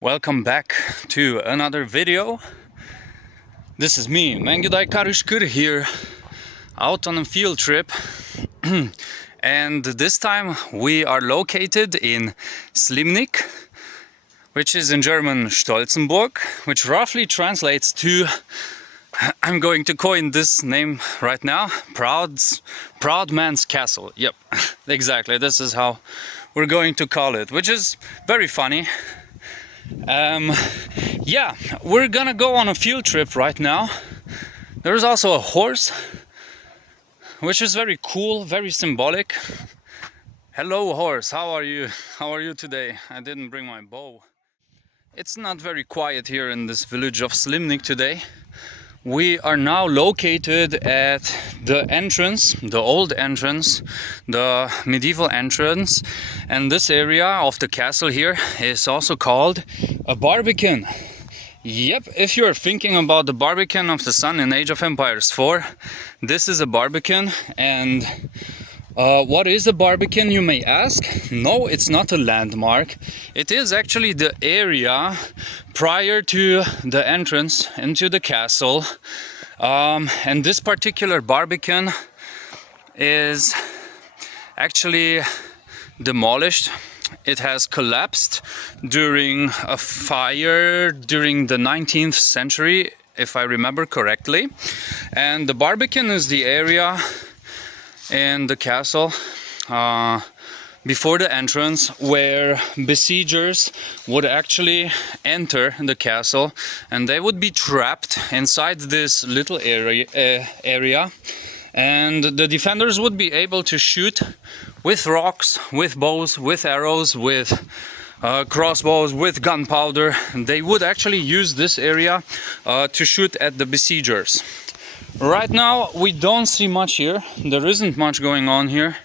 Welcome back to another video. This is me, Mengidai Karishkir, here out on a field trip. And this time we are located in Slimnic, which is in German Stolzenburg, which roughly translates to, I'm going to coin this name right now, Proud Man's Castle. Yep, exactly, this is how we're going to call it, which is very funny. Yeah, we're gonna go on a field trip right now. There's also a horse, which is very cool, very symbolic. Hello horse, how are you? How are you today? I didn't bring my bow. It's not very quiet here in this village of Slimnic today. We are now located at the entrance, the old entrance, the medieval entrance, and this area of the castle here is also called a barbican. Yep, if you're thinking about the barbican of the sun in Age of Empires 4, this is a barbican. And what is a barbican, you may ask? No, it's not a landmark. It is actually the area prior to the entrance into the castle. And this particular barbican is actually demolished. It has collapsed during a fire during the 19th century, if I remember correctly. And the barbican is the area in the castle before the entrance where besiegers would actually enter the castle, and they would be trapped inside this little area, and the defenders would be able to shoot with rocks, with bows, with arrows, with crossbows, with gunpowder. They would actually use this area to shoot at the besiegers. Right now we don't see much here. There isn't much going on here.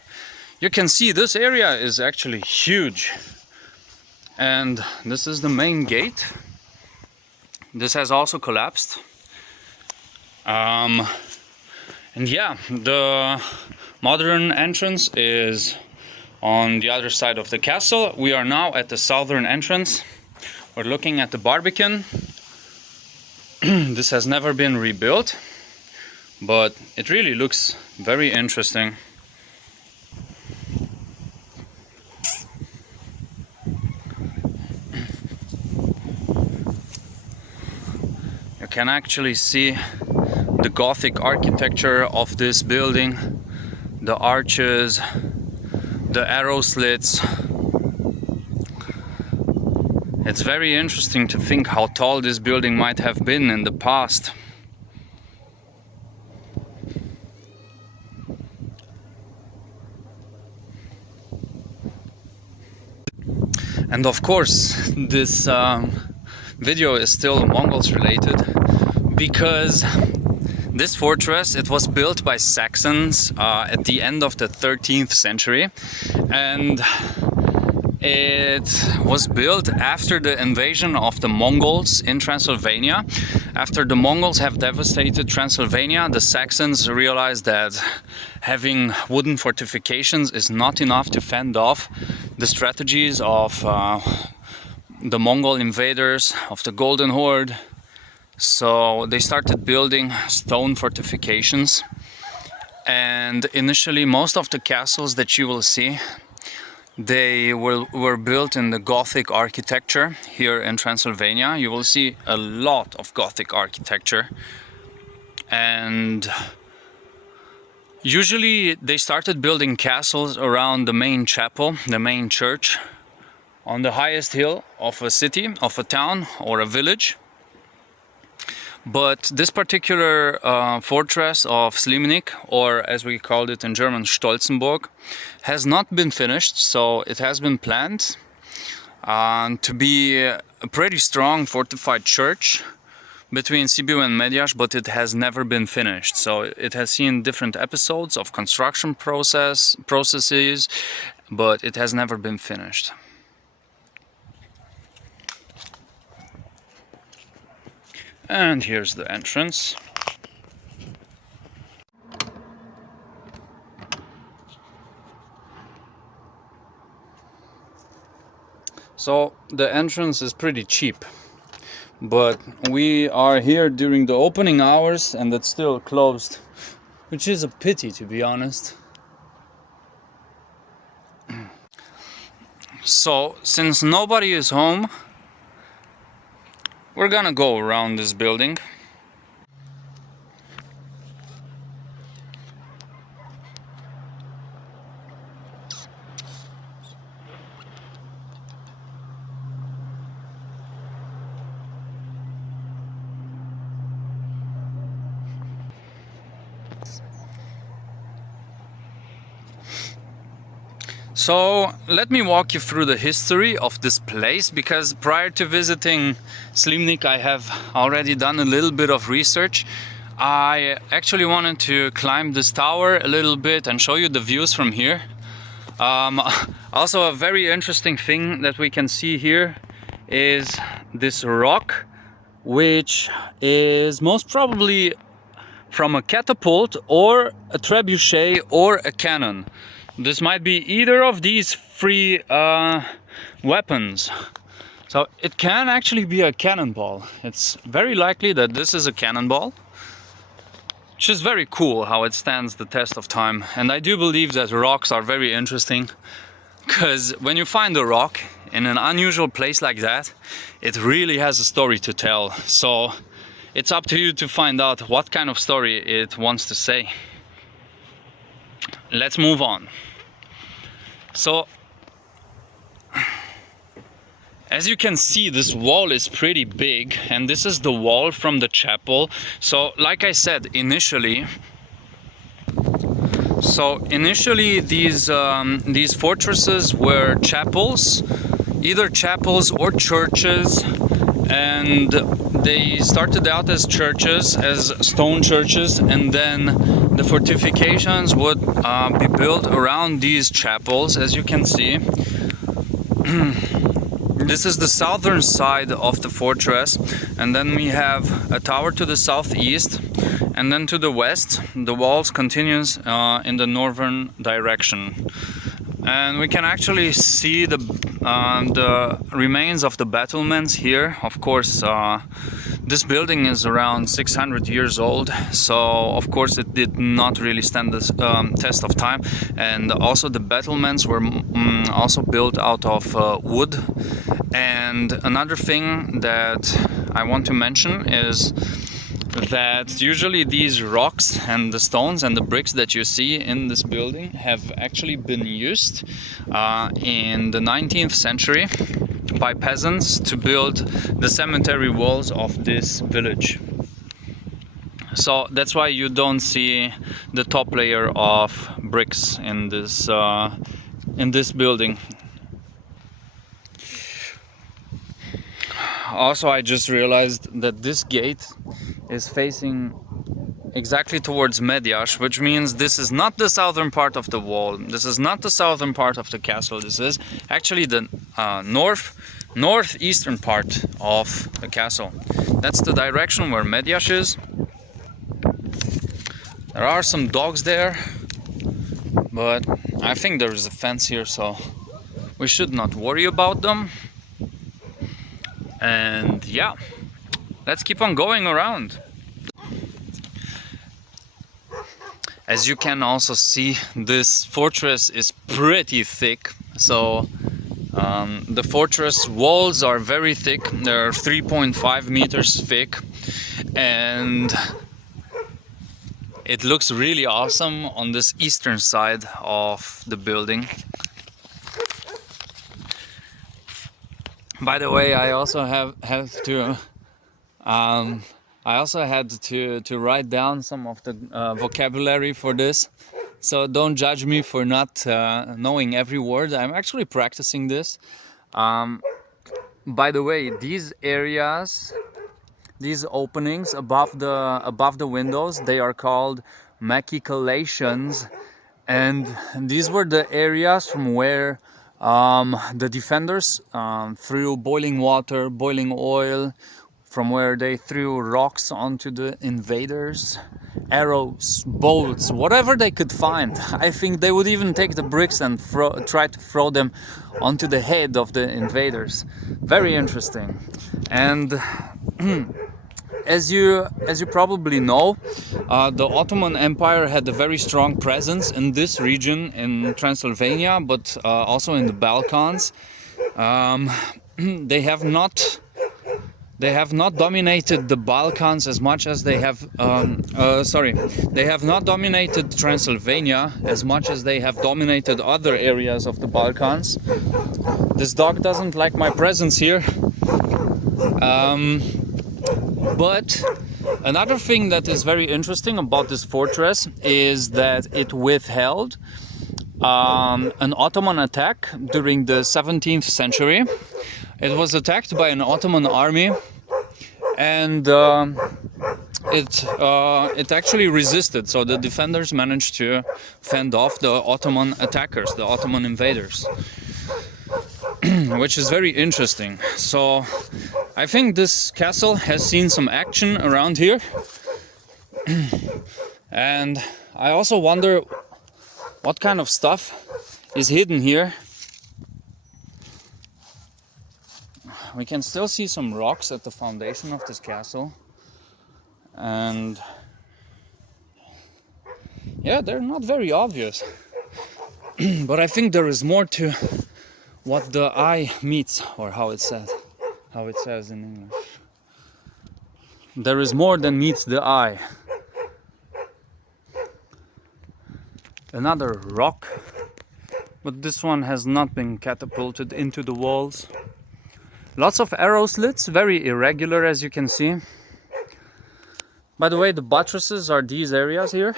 You can see this area is actually huge. And this is the main gate. This has also collapsed. And yeah, the modern entrance is on the other side of the castle. We are now at the southern entrance. We're looking at the barbican. This has never been rebuilt, but it really looks very interesting. You can actually see the Gothic architecture of this building, the arches, the arrow slits. It's very interesting to think how tall this building might have been in the past. And of course, this video is still Mongols related, because this fortress, it was built by Saxons at the end of the 13th century, and it was built after the invasion of the Mongols in Transylvania. After the Mongols have devastated Transylvania, the Saxons realized that having wooden fortifications is not enough to fend off the strategies of the Mongol invaders, of the Golden Horde. So they started building stone fortifications, and initially most of the castles that you will see, they were built in the Gothic architecture. Here in Transylvania you will see a lot of Gothic architecture, and usually they started building castles around the main chapel, the main church, on the highest hill of a city, of a town or a village. But this particular fortress of Slimnic, or as we called it in German, Stolzenburg, has not been finished. So it has been planned to be a pretty strong fortified church between Sibiu and Mediaș, but it has never been finished. So it has seen different episodes of construction processes, but it has never been finished. And here's the entrance. So the entrance is pretty cheap, but we are here during the opening hours and it's still closed, which is a pity, to be honest. So since nobody is home, we're gonna go around this building. So let me walk you through the history of this place, because prior to visiting Slimnic I have already done a little bit of research. I actually wanted to climb this tower a little bit and show you the views from here. Also a very interesting thing that we can see here is this rock, which is most probably from a catapult or a trebuchet or a cannon. This might be either of these three weapons. So it can actually be a cannonball. It's very likely that this is a cannonball, which is very cool how it stands the test of time. And I do believe that rocks are very interesting, because when you find a rock in an unusual place like that, it really has a story to tell. So it's up to you to find out what kind of story it wants to say. Let's move on. So as you can see, this wall is pretty big, and this is the wall from the chapel. So like I said initially, these fortresses were chapels, either chapels or churches, and they started out as churches, as stone churches, and then the fortifications would be built around these chapels. As you can see, this is the southern side of the fortress, and then we have a tower to the southeast, and then to the west the walls continues in the northern direction. And we can actually see the remains of the battlements here. Of course, this building is around 600 years old, so of course it did not really stand the test of time. And also the battlements were also built out of wood. And another thing that I want to mention is that usually these rocks and the stones and the bricks that you see in this building have actually been used in the 19th century by peasants to build the cemetery walls of this village. So that's why you don't see the top layer of bricks in this building. Also, I just realized that this gate is facing exactly towards Mediaș, which means this is not the southern part of the wall. This is not the southern part of the castle. This is actually the northeastern part of the castle. That's the direction where Mediaș is. There are some dogs there, but I think there is a fence here, so we should not worry about them. And yeah, let's keep on going around. As you can also see, this fortress is pretty thick. So the fortress walls are very thick. They're 3.5 meters thick, and it looks really awesome on this eastern side of the building. By the way, I also had to write down some of the vocabulary for this, so don't judge me for not knowing every word. I'm actually practicing this. By the way, these areas, these openings above the windows, they are called machicolations, and these were the areas from where the defenders threw boiling water, boiling oil, from where they threw rocks onto the invaders, arrows, bolts, whatever they could find. I think they would even take the bricks and try to throw them onto the head of the invaders. Very interesting. And as you probably know, the Ottoman Empire had a very strong presence in this region in Transylvania, but also in the Balkans. They have not dominated the Balkans as much as they have. They have not dominated Transylvania as much as they have dominated other areas of the Balkans. This dog doesn't like my presence here. But another thing that is very interesting about this fortress is that it withheld an Ottoman attack during the 17th century. It was attacked by an Ottoman army, and it actually resisted. So the defenders managed to fend off the Ottoman attackers, the Ottoman invaders, which is very interesting. So I think this castle has seen some action around here, and I also wonder what kind of stuff is hidden here. We can still see some rocks at the foundation of this castle, and yeah, they're not very obvious. But I think there is more to what the eye meets, or how it says in English. There is more than meets the eye. Another rock, but this one has not been catapulted into the walls. Lots of arrow slits, very irregular, as you can see. By the way, the buttresses are these areas here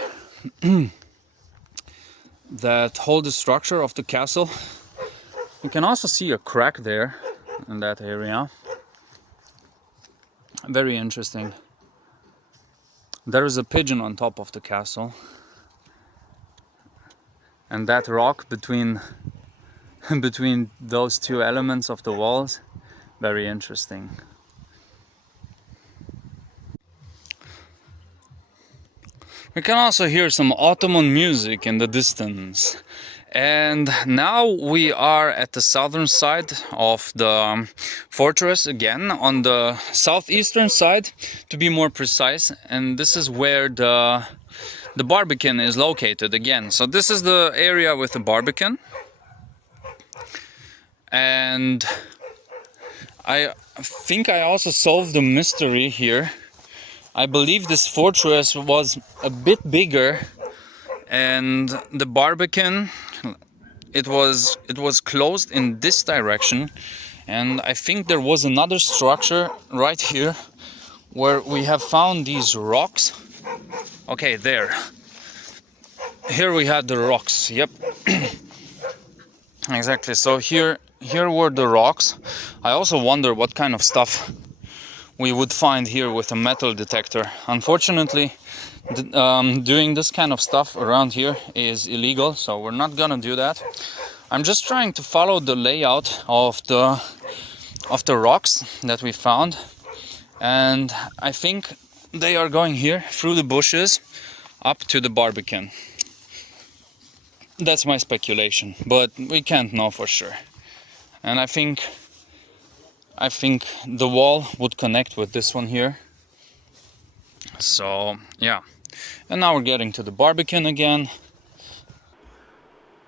that hold the structure of the castle. You can also see a crack there in that area. Very interesting. There is a pigeon on top of the castle. And that rock between those two elements of the walls, very interesting. We can also hear some Ottoman music in the distance. And now we are at the southern side of the fortress again, on the southeastern side to be more precise, and this is where the barbican is located again. So this is the area with the barbican, and I think I also solved the mystery here. I believe this fortress was a bit bigger, and the barbican, it was closed in this direction, and I think there was another structure right here where we have found these rocks. Okay, there. Here we had the rocks. Yep. Exactly. So here were the rocks. I also wonder what kind of stuff we would find here with a metal detector. Unfortunately, doing this kind of stuff around here is illegal, so we're not gonna do that. I'm just trying to follow the layout of the rocks that we found, and I think they are going here through the bushes up to the barbican. That's my speculation, but we can't know for sure. And I think the wall would connect with this one here. So yeah, and now we're getting to the barbican again.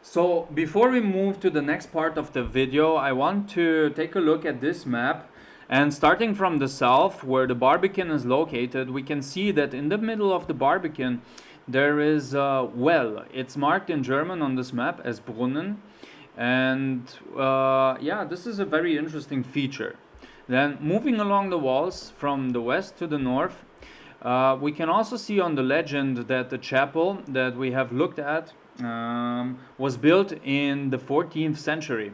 So before we move to the next part of the video, I want to take a look at this map. And starting from the south, where the barbican is located, we can see that in the middle of the barbican there is a well. It's marked in German on this map as Brunnen, and yeah, this is a very interesting feature. Then moving along the walls from the west to the north, we can also see on the legend that the chapel that we have looked at was built in the 14th century.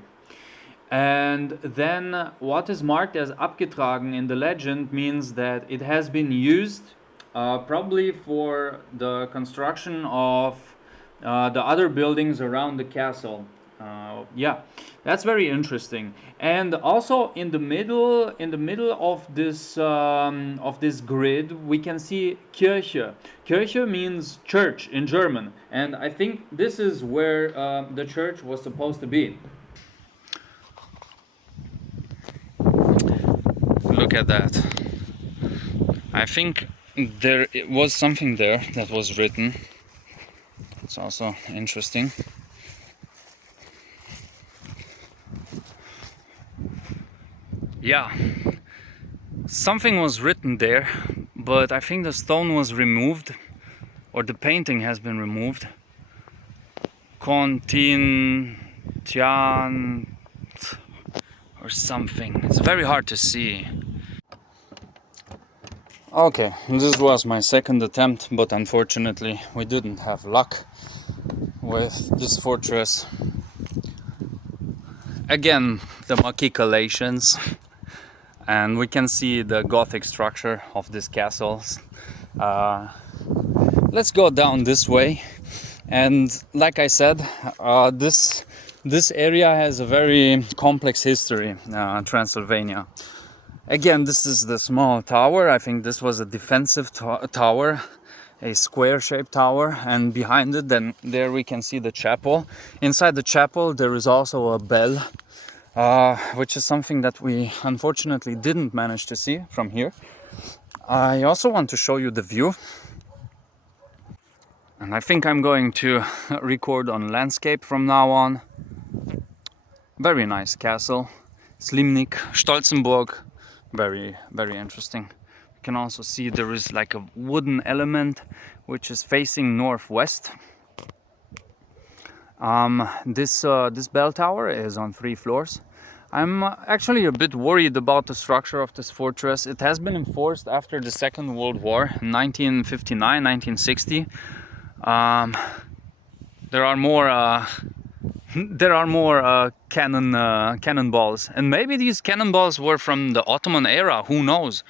And then what is marked as abgetragen in the legend means that it has been used probably for the construction of the other buildings around the castle. Yeah, that's very interesting. And also in the middle of this grid, we can see Kirche. Kirche means church in German, and I think this is where the church was supposed to be. Look at that. I think there was something there that was written. It's also interesting. Yeah, something was written there, but I think the stone was removed, or the painting has been removed. Contintian or something. It's very hard to see. Okay, this was my second attempt, but unfortunately we didn't have luck with this fortress. Again, the machicolations, and we can see the Gothic structure of this castle. Let's go down this way, and like I said, this area has a very complex history, Transylvania. Again, this is the small tower. I think this was a defensive tower, a square-shaped tower, and behind it, then there we can see the chapel. Inside the chapel there is also a bell, which is something that we unfortunately didn't manage to see from here. I also want to show you the view, and I think I'm going to record on landscape from now on. Very nice castle, Slimnic, Stolzenburg. Very, very interesting. You can also see there is like a wooden element which is facing northwest. This bell tower is on 3 floors. I'm actually a bit worried about the structure of this fortress. It has been enforced after the Second World War, 1959, 1960. There are more cannonballs, and maybe these cannonballs were from the Ottoman era. Who knows?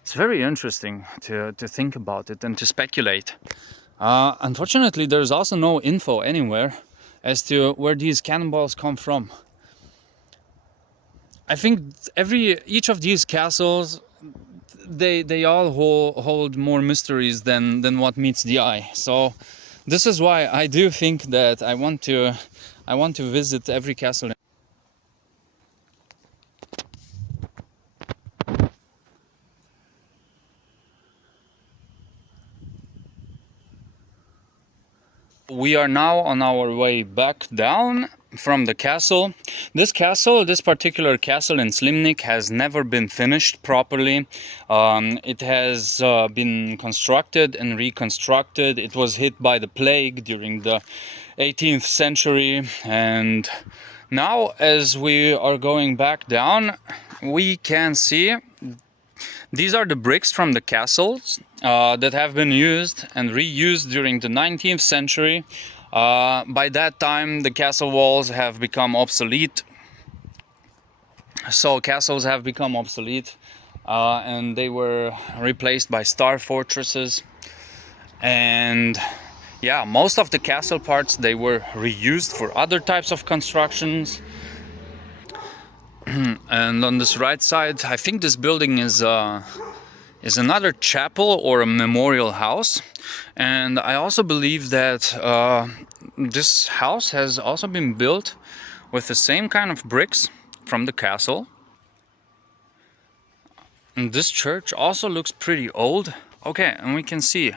It's very interesting to think about it and to speculate. Unfortunately, there's also no info anywhere as to where these cannonballs come from. I think each of these castles, they all hold more mysteries than what meets the eye. So this is why I do think that I want to visit every castle. We are now on our way back down from the castle. This particular castle in Slimnic has never been finished properly. It has been constructed and reconstructed. It was hit by the plague during the 18th century, and now as we are going back down, we can see these are the bricks from the castles that have been used and reused during the 19th century. By that time, the castle walls have become obsolete. So castles have become obsolete, and they were replaced by star fortresses. And yeah, most of the castle parts, they were reused for other types of constructions. And on this right side, I think this building is another chapel or a memorial house. And I also believe that this house has also been built with the same kind of bricks from the castle. And this church also looks pretty old. Okay, and we can see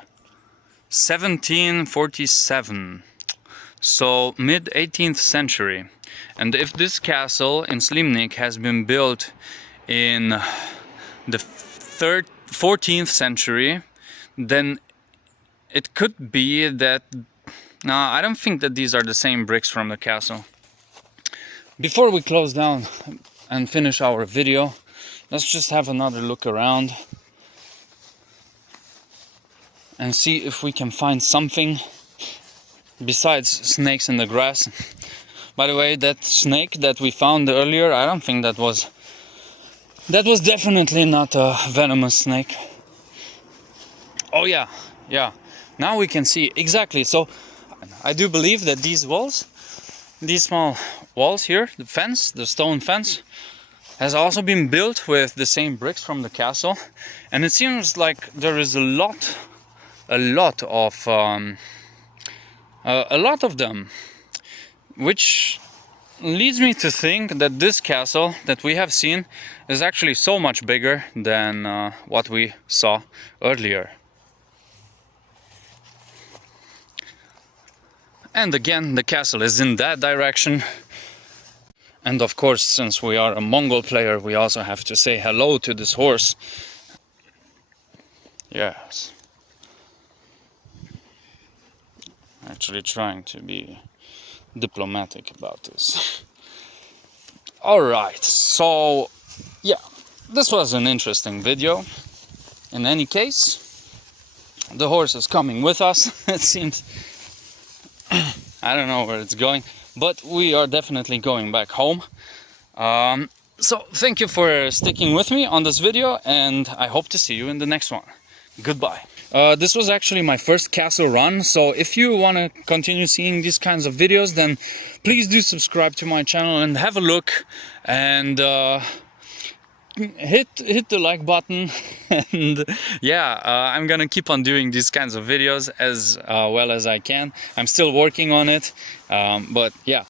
1747, so mid 18th century. And if this castle in Slimnic has been built in the 14th century, then it could be that... No, I don't think that these are the same bricks from the castle. Before we close down and finish our video, let's just have another look around and see if we can find something besides snakes in the grass. By the way, that snake that we found earlier, I don't think that was definitely not a venomous snake. Oh yeah, now we can see exactly. So I do believe that these walls these small walls here, the fence, the stone fence, has also been built with the same bricks from the castle, and it seems like there is a lot of them, which leads me to think that this castle that we have seen is actually so much bigger than what we saw earlier. And again, the castle is in that direction. And of course, since we are a Mongol player, we also have to say hello to this horse. Yes. Actually trying to be diplomatic about this. Alright, so yeah, this was an interesting video. In any case, the horse is coming with us. It seems. I don't know where it's going, but we are definitely going back home. So thank you for sticking with me on this video, and I hope to see you in the next one. Goodbye. This was actually my first castle run, so if you want to continue seeing these kinds of videos, then please do subscribe to my channel and have a look, and hit the like button. And yeah, I'm gonna keep on doing these kinds of videos as well as I can. I'm still working on it, but yeah,